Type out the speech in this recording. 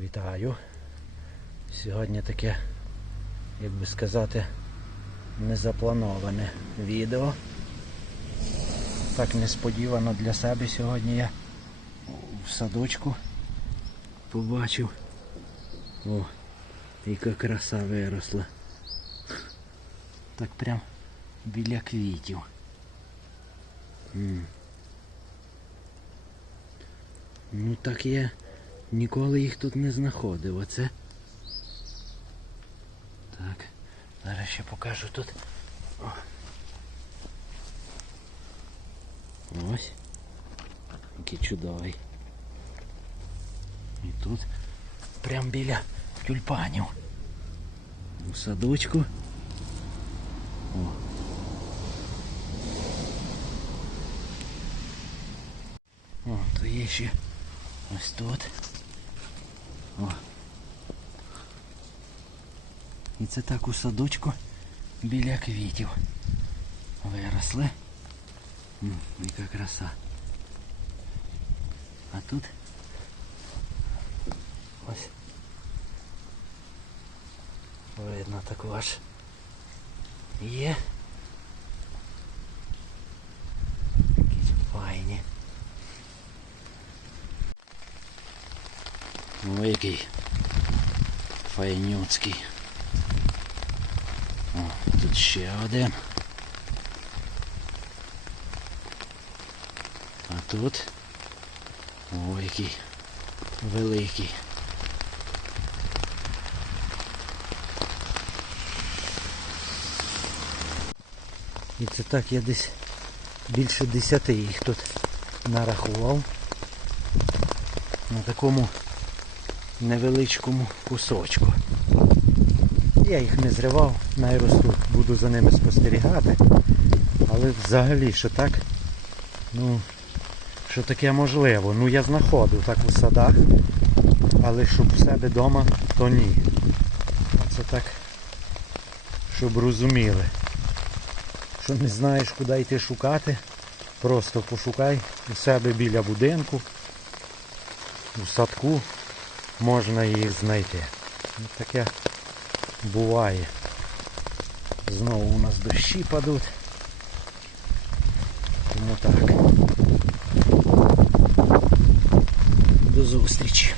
Вітаю. Сьогодні таке, як би сказати, незаплановане відео. Так несподівано для себе сьогодні я в садочку побачив. О, яка краса виросла. Так прям біля квітів. Ну так я ніколи їх тут не знаходив. Оце. Так. Зараз ще покажу тут. О. Ось. Який чудовий. І тут прям біля тюльпанів. У садочку. О. О, то є ще ось тут. О. І це так у садочку біля квітів. Виросли. М, Яка краса. А тут ось видно також є. Ой, який файнюцький. О, тут ще один. А тут ой, який великий. І це так я десь більше десяти їх тут нарахував на такому невеличкому кусочку. Я їх не зривав, найростуть, буду за ними спостерігати. Але взагалі, що так, ну, що таке можливо. Ну я знаходив так у садах, але щоб в себе вдома, то ні. Це так, щоб розуміли. Що не знаєш, куди йти шукати, просто пошукай у себе біля будинку, у садку можна їх знайти. Таке буває. Знову у нас дощі падуть. Тому так. До зустрічі.